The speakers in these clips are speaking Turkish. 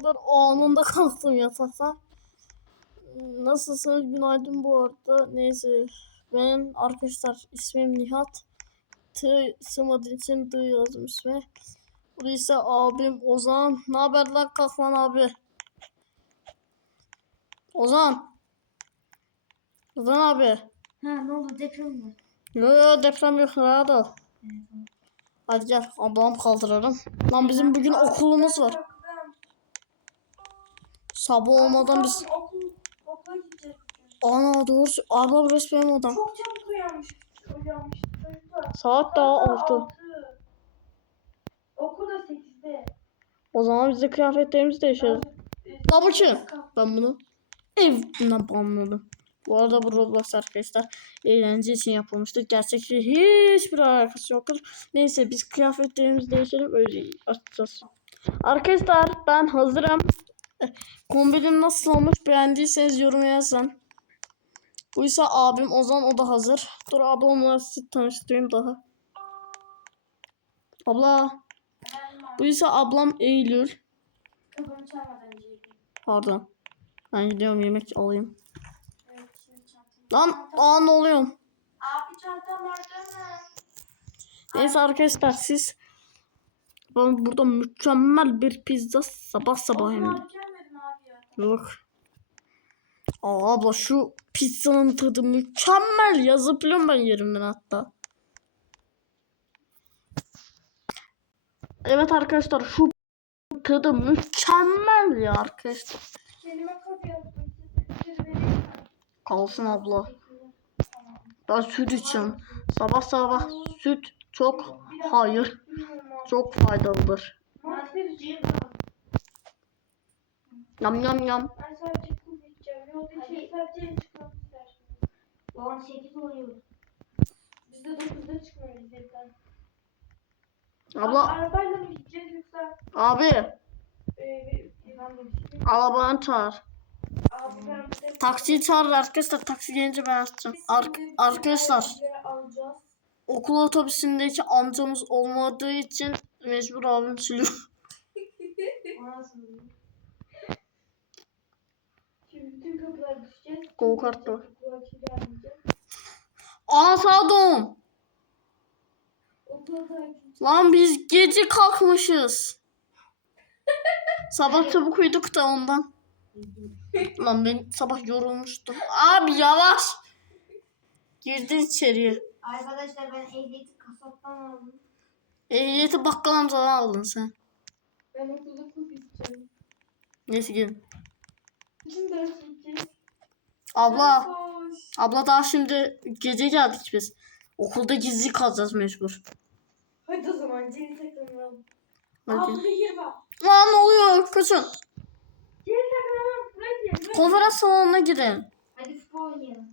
kadar anında kalktım yatakta. Nasılsınız? Günaydın bu arada. Neyse. Ben arkadaşlar ismim Nihat. T sığmadığı için D yazdım ismi. Bu ise abim Ozan. Ne haber lan kalk lan abi. Ozan. Ozan abi. Ha ne oldu deprem mi? Yo yo deprem yok rahat ol. Hadi gel ablam kaldıralım. Lan bizim bugün okulumuz var. Sabah olmadan biz... Okul, okula gideceğiz. Ana doğru. Abla burası benim odam. Çok çabuk uyanmış. Uyanmış çocuklar. Saat daha altı. Okul da 8'de. O zaman biz de kıyafetlerimizi değiştiririz. Kim? Ben bunu evden banladım. Bu arada bu Roblox arkadaşlar eğlence için yapılmıştır. Gerçekçi hiçbir alakası yoktur. Neyse biz kıyafetlerimizi değiştirip öyle açacağız. Arkadaşlar ben hazırım. Kombinim nasıl olmuş beğendiyseniz yorum yazın. Bu ise abim Ozan o da hazır. Dur ablamla sizi tanıştırayım daha. Abla. Bu ise ablam Eylül. Pardon. Ben gidiyorum yemek alayım. Lan aa ne oluyor? Abi çantam orada mı? Neyse arkadaşlar siz ben burada mükemmel bir pizza sabah sabah hem de. Abi gelmedin abi ya. Yok. Aa abla şu pizzanın tadı mükemmel ya zıplıyorum ben yerimden hatta. Evet arkadaşlar şu tadı mükemmel ya arkadaşlar. Kalsın abla. Ben süt içiyorum. Sabah sabah süt çok hayır çok faydalıdır. Yam yam yam. Ben sadece kum içeceğim. Yolda şey sadece çıkmak istersiniz. Babam 8 oluyor. Biz de 9'da çıkmıyoruz evden. Abla Arabayla mı gideceğiz yoksa abi e, ben de gideceğim. arabanı çağır. Abi ben bir de Taksiyi çağır arkadaşlar. Taksi gelince ben açacağım. Ar- arkadaşlar bir alacağız. okul otobüsündeki amcamız olmadığı için mecbur abim sürüyor. O nasıl bütün kapılar düşeceğiz. Go. Okula gelmeyeceğiz. Aa Sadon. Lan biz gece kalkmışız. sabah çabuk uyuduk da ondan. Lan ben sabah yorulmuştum. Abi yavaş. Girdin içeriye. Arkadaşlar ben ehliyeti kasaptan aldım. Ehliyeti bakkal amcadan aldın sen. ben okulda kum içeceğim. Neyse gelin. Abla. Abla daha şimdi gece geldik biz. Okulda gizli kalacağız mecbur. Hadi o zaman cini takımlayalım. Hadi. Abla gir bak. Lan ne oluyor? Kaçın. Buraya gir. Konferans salonuna gidelim. Hadi futbol oynayalım.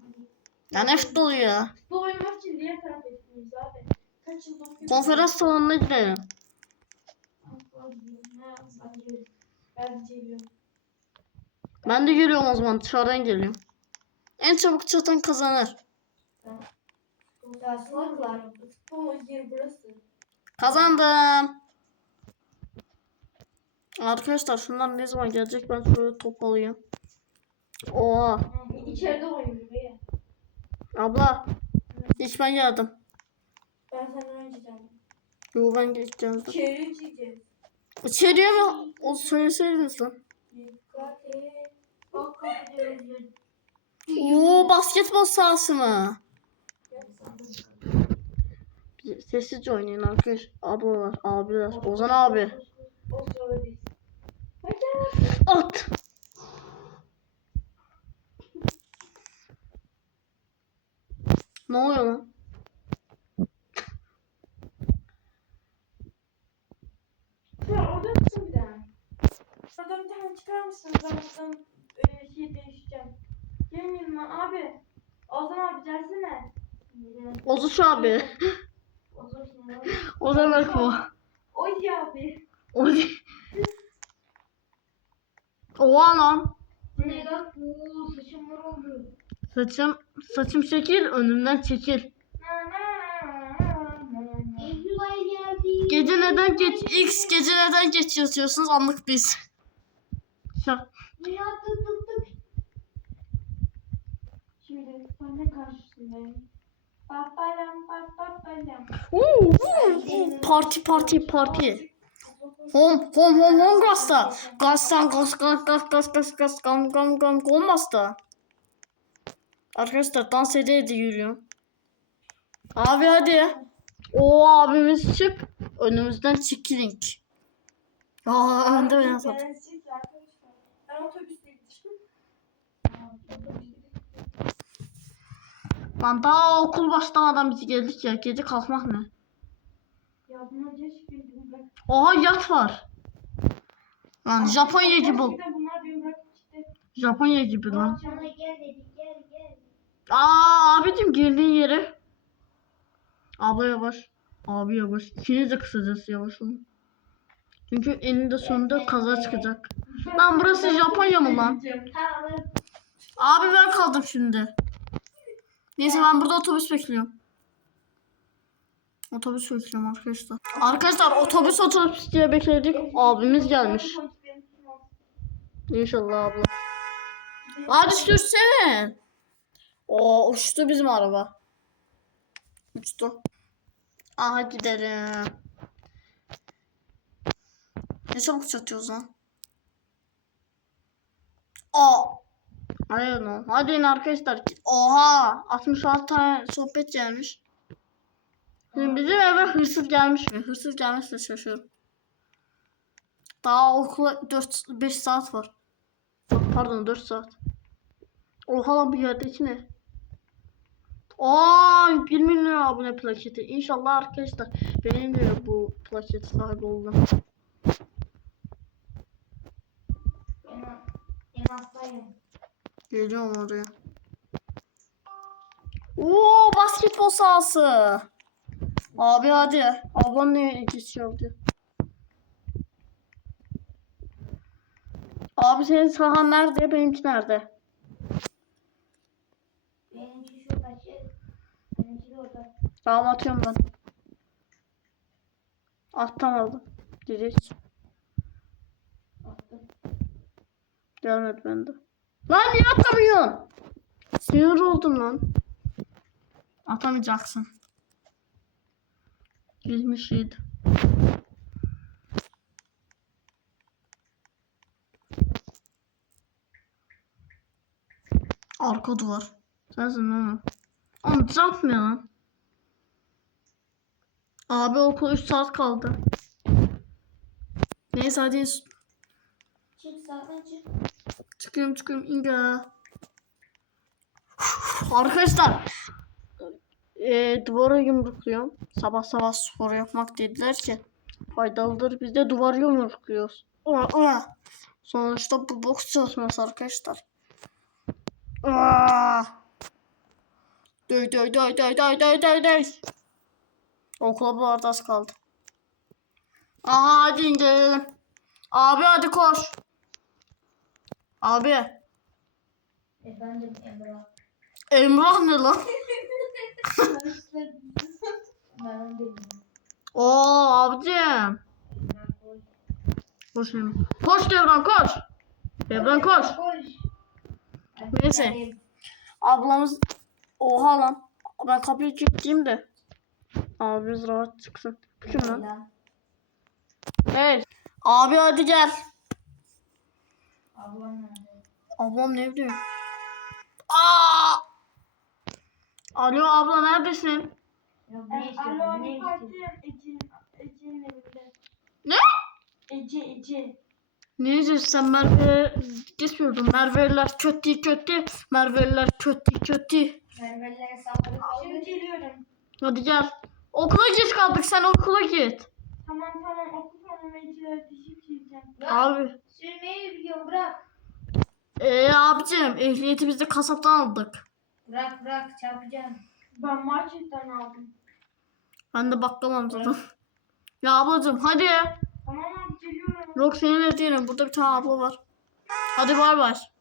Ya ne futbolu ya? Bu oynamak için diğer tarafa gitmiyoruz abi. Kaç? Konferans salonuna gidelim. Futbol. Ben de geliyorum. Ben de geliyorum o zaman dışarıdan geliyorum. En çabuk çatan kazanır. Ya. Futbol burası. Kazandım. Arkadaşlar şunlar ne zaman gelecek ben şöyle topalayayım. Oha. İçeride oynuyoruz be. Abla. Hiç ben geldim. Ben senden önce geldim. Yo ben geleceğim. İçeri çıkacağız. İçeriye mi? O söyleseydiniz lan. Dikkat et. Oo basketbol sahası mı? Sessizce oynayın arkadaş. Ablalar, abiler. Ozan abi. At. Ne oluyor lan? Şuraya orada mısın bir tane? Oradan bir tane çıkar mısın? Ben e, şey değişeceğim. Gelin yanıma abi. Ozan abi gelsene. Ozuş abi. O demek bu. Oy abi. Oy. Oha lan. Ne lan? Oo saçım mor oldu. Saçım, saçım çekil, önümden çekil. Gece neden geç, X gece neden geç yatıyorsunuz anlık biz. Çak. Şimdi sahne karşısındayım. Papalam papalam. Uuu, uuu, Parti parti parti. Hom hom hom hom gazda. Gazdan gaz gaz gaz gaz gaz gaz gam gam gam olmazsa. Arkadaşlar dans ede ede yürüyorum. Abi hadi. O abimiz çık. Önümüzden çekilink. Aa önde ben arkadaşlar. Ben otobüste gittim. Lan daha okul başlamadan biz geldik ya. Gece kalkmak ne? Ya buna geç bildim bırak. Oha yat var. Lan Japonya gibi. Japonya gibi lan. Gel gel gel. Aa abicim girdiğin yere. Abla yavaş. Abi yavaş. İkiniz de kısacası yavaş olun. Çünkü eninde sonunda kaza çıkacak. Lan burası Japonya mı lan? Abi ben kaldım şimdi. Neyse ben burada otobüs bekliyorum. Otobüs bekliyorum arkadaşlar. Arkadaşlar otobüs otobüs diye bekledik. Abimiz gelmiş. İnşallah abla. Hadi sürsene. Oo uçtu bizim araba. Uçtu. Aha gidelim. Ne çabuk çatıyoruz lan. Aa. Hayır lan. Hadi in arkadaşlar. Oha. 66 tane sohbet gelmiş. Şimdi bizim eve hırsız gelmiş mi? Hırsız gelmişse şaşıyorum. Daha okula 4 5 saat var. Pardon 4 saat. Oha lan bir yerdeki ne? Aa 20 lira abone plaketi. İnşallah arkadaşlar benim de bu plaket sahibi olacağım. En, en hastayım. Geliyorum oraya. Oo basketbol sahası. Abi hadi. Ablam ne geçiyor diyor. Abi senin sahan nerede? Benimki nerede? Benimki şurada şey. Benimki de orada. Tamam atıyorum ben. Alttan aldım. Direkt. Attım. Gelmedi bende. Lan niye atamıyorsun? Sinir oldum lan. Atamayacaksın. 27. Arka duvar. Sensin. Oğlum jump ne lan? Abi okul 3 saat kaldı. Neyse hadi Çık sağdan çık. Çıkıyorum çıkıyorum inga. Arkadaşlar e, duvara yumrukluyorum. Sabah sabah spor yapmak dediler ki faydalıdır. Biz de duvarı yumrukluyoruz. Ua, ua. Sonuçta bu boks çalışması arkadaşlar. Ua. Döy döy döy döy döy döy döy döy. Okula bu arada az kaldı. Aha hadi indirelim. Abi hadi koş. Abi. Efendim Emrah. Emrah ne lan? Oo abicim. Koş. Emrah. Koş Devran koş. Devran koş. Neyse. Ablamız oha lan. Ben kapıyı kilitleyeyim de. Abimiz rahat çıksın. Kim? Lan. Hey. Abi hadi gel. Ablam nerede? Ablam ne diyor? Aa! Alo abla neredesin? Ya ne Alo istiyorsun? Ne istiyorsun? Ece'nin evinde. Ne? Ece Ece. Ne diyorsun sen Merve gitmiyordun. Merve'ler kötü kötü. Merve'ler kötü kötü. Mervelere saldırıp Şimdi geliyorum. Hadi gel. Okula geç kaldık. Sen okula git. Tamam tamam okul sonra Ece'lere dişi çizeceğim. Abi. Sürmeyi biliyorum bırak. Ee abicim ehliyeti biz de kasaptan aldık. Bırak bırak çarpacağım. Ben marketten aldım. Ben de bakkal amcadım. ya ablacım hadi. Tamam abi geliyorum. Yok seninle değilim. Burada bir tane abla var. Hadi var var.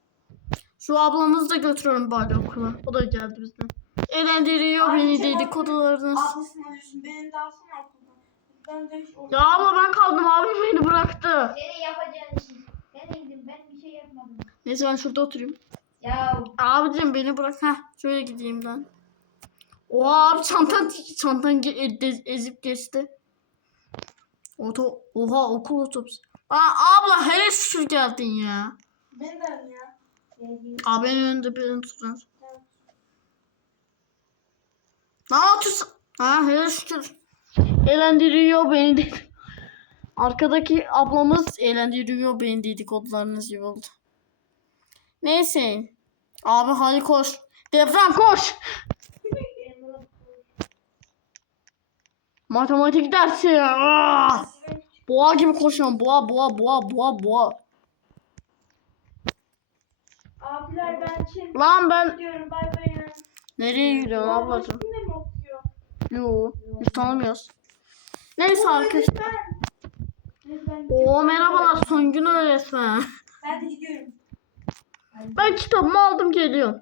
Şu ablamızı da götürüyorum bari okula. O da geldi bizden. Eğlendiriyor beni Ayrıca dedikodularınız. Ablasını arıyorsun. Beni de alsana okuldan. Ben de hiç Ya abla ben kaldım. Abim beni bıraktı. Senin yapacağın işi. Ben indim ben bir şey Neyse ben şurada oturayım. Ya Abicim beni bırak. Heh şöyle gideyim ben. Oha abi çantan çantan ge- e- de- ezip geçti. Oto oha okul otobüsü. Aa abla hele şükür geldin ya. Ben de ya. sevgi. Abi en önünde birini tutun. Ne yapıyorsun? Ha hele şükür. Eğlendiriyor beni de. Arkadaki ablamız eğlendiriyor beni dedikodularınız gibi oldu. Neyse. Abi hadi koş. Deprem koş. Matematik dersi. Aa! Boğa gibi koşuyorum. Boğa boğa boğa boğa boğa. Abiler ben şimdi Lan ben gidiyorum bay bay nereye gidiyorum ablacığım? Yo, biz tanımıyoruz. Neyse arkadaşlar. Oo merhabalar Songün öğretmen. Ben de gidiyorum. Ben kitabımı aldım geliyorum.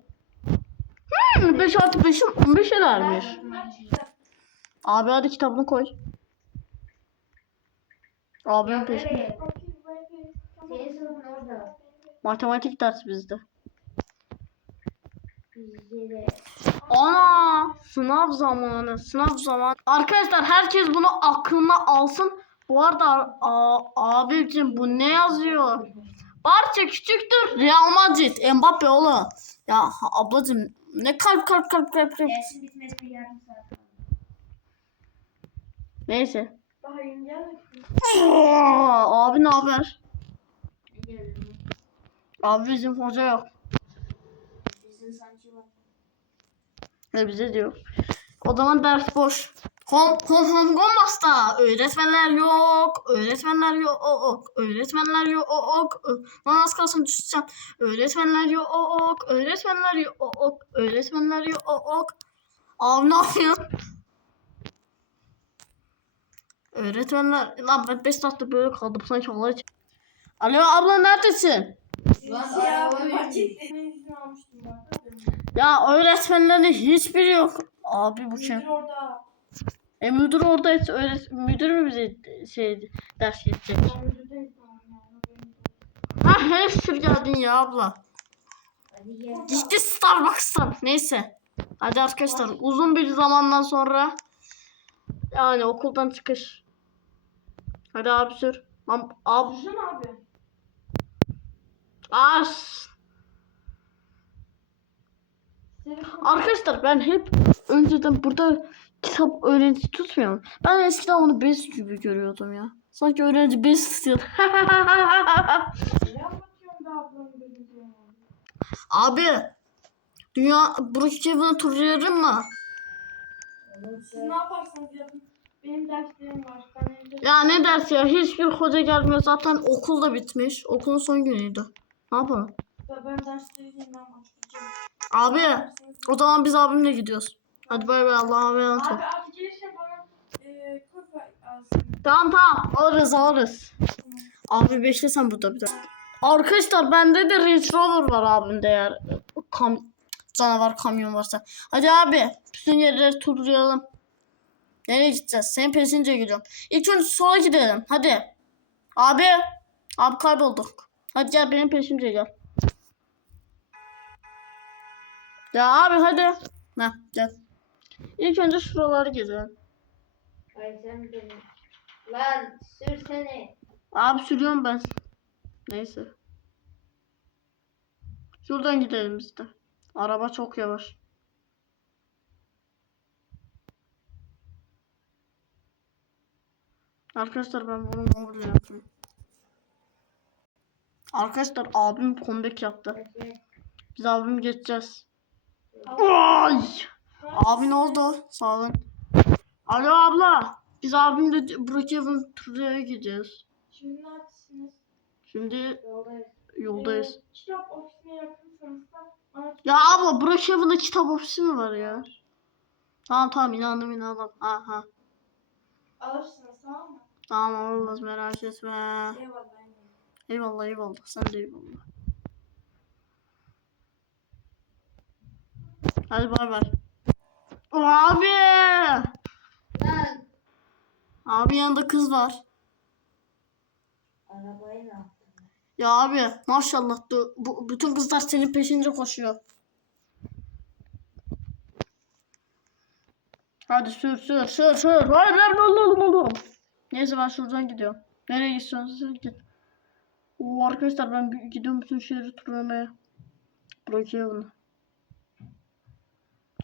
Hmm, 5 artı 5'im 15 edermiş. Abi hadi kitabını koy. Abim peşinde. Matematik dersi bizde. Bizde de. Ana sınav zamanı sınav zamanı. Arkadaşlar herkes bunu aklına alsın. Bu arada a, abicim bu ne yazıyor? Barça küçüktür Real Madrid Mbappe oğlum. Ya ablacım ne kalp kalp kalp kalp kalp. Yarım saat kaldı. Neyse. Daha yeni abi ne haber? Abi bizim hoca yok. Bizim sanki var. Ne bize diyor. O zaman ders boş. Home home home olmazsa öğretmenler yok. Öğretmenler yok. ok, Öğretmenler yok. ok, Lan az kalsın düşeceğim. Öğretmenler yok. ok, Öğretmenler yok. ok, Öğretmenler yok. ok. Abi ne yapıyorsun? Öğretmenler... Lan ben 5 saattir böyle kaldım sanki olay. Alo abla neredesin? Ya öğretmenlerin hiçbiri yok. Abi bu kim? Orada. E müdür oradaysa öğret müdür mü bize şey ders geçecek? Ha her sür geldin ya abla. Hadi gel. Gitti Starbucks'tan. Neyse. Hadi arkadaşlar uzun bir zamandan sonra yani okuldan çıkış. Hadi abi sür. Lan abi Düşün abi. as. Arkadaşlar ben hep önceden burada kitap öğrenci tutmuyorum. Ben eskiden onu bez gibi görüyordum ya. Sanki öğrenci bez tutuyor. ne anlatıyorsun da ablanın gözünde? Abi dünya Brookhaven'ı turlayalım mı? Siz ne yaparsanız yapın. Benim derslerim var. Ben evde Ya ne ders ya hiçbir hoca gelmiyor zaten okul da bitmiş. Okulun son günüydü. Ne yapalım? ben dersleri yeniden başlayacağım. Abi o zaman biz abimle gidiyoruz. Hadi bay bay Allah'a emanet ol. Abi abi gelirken bana e, alsın. Tamam tamam alırız alırız. Abi bekle sen burada bir dakika. Arkadaşlar bende de Range Rover var abimde eğer kam canavar kamyon varsa. Hadi abi bütün yerleri turlayalım. Nereye gideceğiz? Senin peşince gidiyorum. İlk önce sola gidelim. Hadi. Abi. Abi kaybolduk. Hadi gel benim peşimce gel. Ya abi hadi. Heh, gel. İlk önce şuraları gezelim. Ay sen benim. Lan sürsene. Abi sürüyorum ben. Neyse. Şuradan gidelim işte. Araba çok yavaş. Arkadaşlar ben bunu mobil yaptım. Arkadaşlar abim comeback yaptı. Biz abim geçeceğiz. Ay! Abi ne oldu? Sağ olun. Alo abla. Biz abimle Brookhaven turaya gideceğiz. Şimdi neredesiniz? Şimdi Yoldayız. yoldayız. E, kitap ofisine yakınsanız da Ya abla Brookhaven'da kitap ofisi mi var ya? Tamam tamam inandım inandım. Ha ha. alırsınız tamam mı? Tamam olmaz merak etme. Eyvallah. eyvallah. Eyvallah eyvallah. Sen de eyvallah. Hadi bay bay. Abi! Lan. Abi yanında kız var. Arabayı ne yaptın? Ya abi maşallah bu, bütün kızlar senin peşince koşuyor. Hadi sür sür sür sür. Hayır ben oğlum oğlum. Neyse ben şuradan gidiyorum. Nereye gidiyorsun siz git. Oo, arkadaşlar ben gidiyorum bütün şehri turlamaya. Bırakıyorum.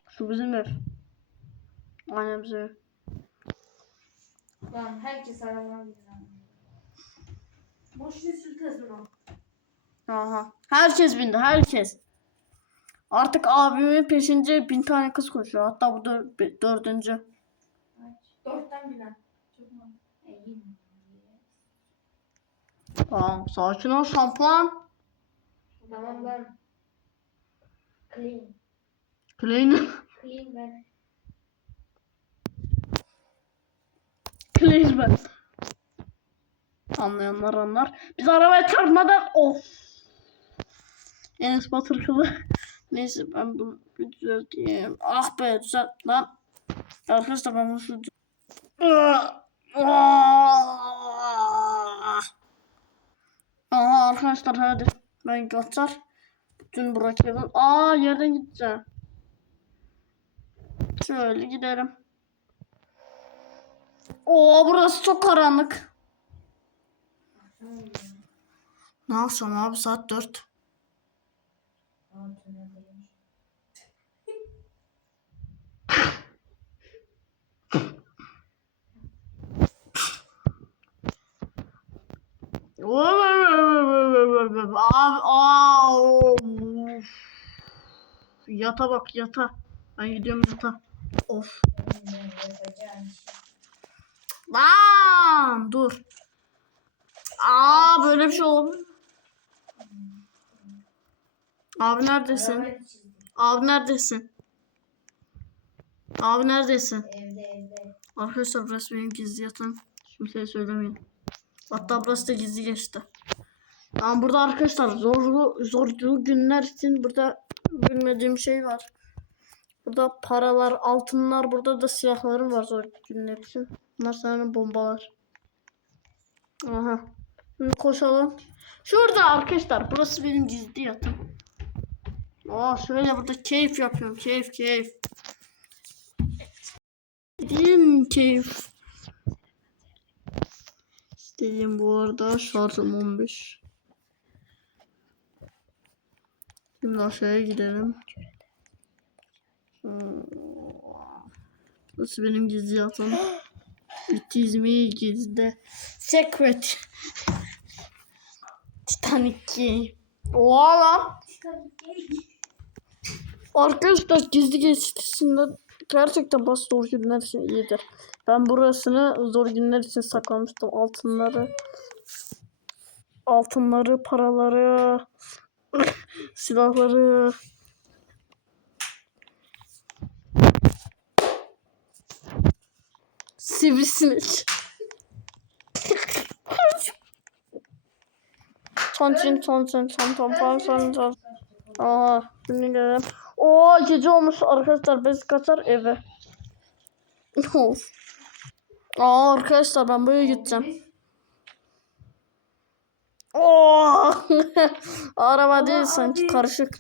Şu bizim ev. Aynen bizim ev. Lan herkes arama gidiyor. Boş bir sürtez bunu. Aha. Herkes bindi herkes. Artık abimin peşince bin tane kız koşuyor. Hatta bu dör- dördüncü. Dörtten bilen. Çok mu? E. Tamam sakin ol şampuan. Tamam ben. Clean. Clean. Clean ben. Clean ben. Anlayanlar anlar. Biz arabaya çarpmadan of. Enes Batur kılı. Neyse ben bunu düzelteyim. Ah be düzelt lan. Arkadaşlar ben bunu. Ah! Aha arkadaşlar hadi. Ben kaçar. Bütün bırakıyorum. Aa yerden gideceğim. Şöyle gidelim. Oo burası çok karanlık. Ne yapacağım abi saat 4. Abi aa, of. Yata bak yata. Ben gidiyorum yata. Of. Lan dur. Aa böyle bir şey oldu. Abi neredesin? Abi neredesin? Abi neredesin? Evde evde. Arkadaşlar burası benim gizli yatağım. Kimseye söylemeyin. Hatta burası da gizli geçti. Ama burada arkadaşlar zorlu zorlu günler için burada bilmediğim şey var. Burada paralar, altınlar, burada da silahlarım var zor günler için. Bunlar sana bombalar. Aha. Şimdi koşalım. Şurada arkadaşlar burası benim gizli yatağım. Aa şöyle burada keyif yapıyorum. Keyif keyif. Dediğim keyif. İstediğim bu arada şarjım 15. Şimdi aşağıya gidelim. Hmm. Burası benim gizli yatağım. Bitizmi gizli. Secret. Titanic. Oha lan. Arkadaşlar gizli geçişinde gerçekten basit zor günler için iyidir. Ben burasını zor günler için saklamıştım. Altınları. Altınları, paraları, silahları. Sivrisinek. Tonçin tonçin ton ton ton ton ton. Aa, gelelim. Oo gece olmuş arkadaşlar biz kaçar eve. Of. Aa arkadaşlar ben böyle gideceğim. Oo. Araba değil sanki karışık.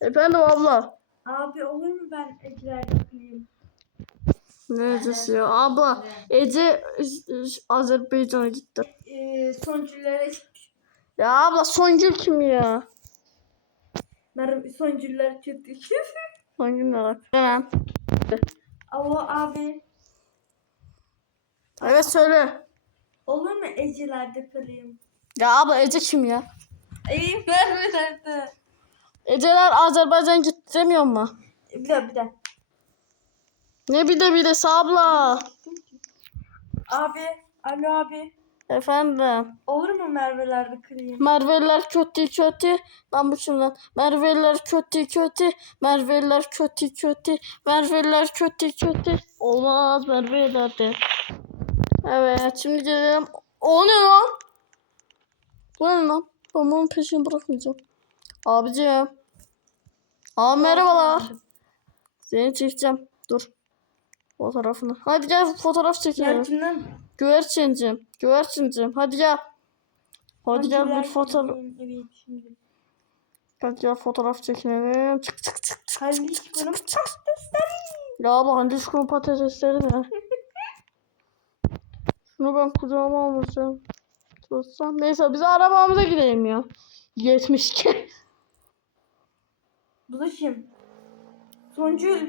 Efendim abla. Abi olur mu ben Ece'lerde kılayım? Neredesin ya? Abla Ece Azerbaycan'a gitti. Ee, sonuculara Ya abla Songül kim ya? Merhaba sonucular kötü. Songül ne. Hemen. Ama abi Evet söyle. olur mu Ece'lerde kalayım? Ya abla Ece kim ya? İyi nerede? Eceler Azerbaycan gitti demiyor mu? Bir de bir de. Ne bir de bir de abla. Abi alo abi. Efendim. Olur mu Merve'lerde kılayım? Merve'ler kötü kötü. Lan bu lan? Merve'ler kötü kötü. Merve'ler kötü kötü. Merve'ler kötü kötü. Olmaz Merve'ler de. Evet şimdi gelelim. O ne lan? Bu ne lan? Ben bunun peşini bırakmayacağım. Abicim. Abi merhabalar. Seni çekeceğim. Dur. Fotoğrafını. Hadi gel fotoğraf çekelim. Güvercincim. Güvercincim. Hadi gel. Hadi gel bir fotoğraf. Hadi gel fotoğraf çekinelim. Çık çık çık çık. Halil bunun patatesleri. Ya hangi şu patatesleri ne? Şunu ben kucağıma almışım. Tutsam. Neyse biz arabamıza gidelim ya. 72. Bu da kim? Sonucu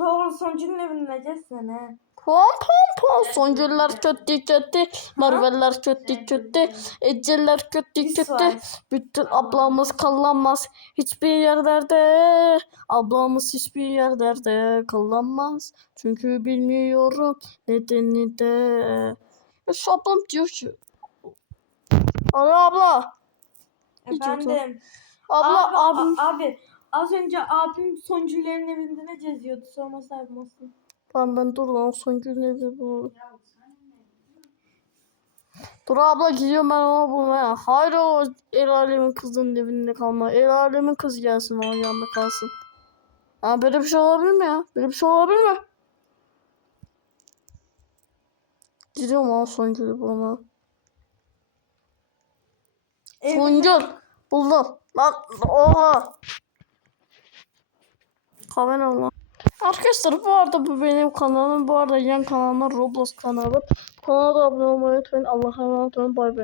doğru sonucunun evine gelsene. Pom pom pom. Soncular kötü kötü. Marveller kötü kötü. Eceller kötü kötü. Bütün ablamız kallanmaz. Hiçbir yerlerde. Ablamız hiçbir yerlerde kallanmaz. Çünkü bilmiyorum nedeni de. Ya şu ablam diyor ki. Ana abla. Efendim. Abla abi, abim. abi az önce abim soncuların evinde ne geziyordu sorma olsun. Lan ben dur lan son gün evde bu. Dur abla gidiyorum ben ona bulmaya. Hayır o el alemin kızının evinde kalma. El alemin kız gelsin onun yanında kalsın. Ha böyle bir şey olabilir mi ya? Böyle bir şey olabilir mi? Gidiyorum ama Songül'ü bulmaya. Ev, Songül buldum. Lan oha. Kamera Allah. Arkadaşlar bu arada bu benim kanalım. Bu arada yan kanalım Roblox kanalı. Kanala da abone olmayı unutmayın. Allah'a emanet olun. Bay bay.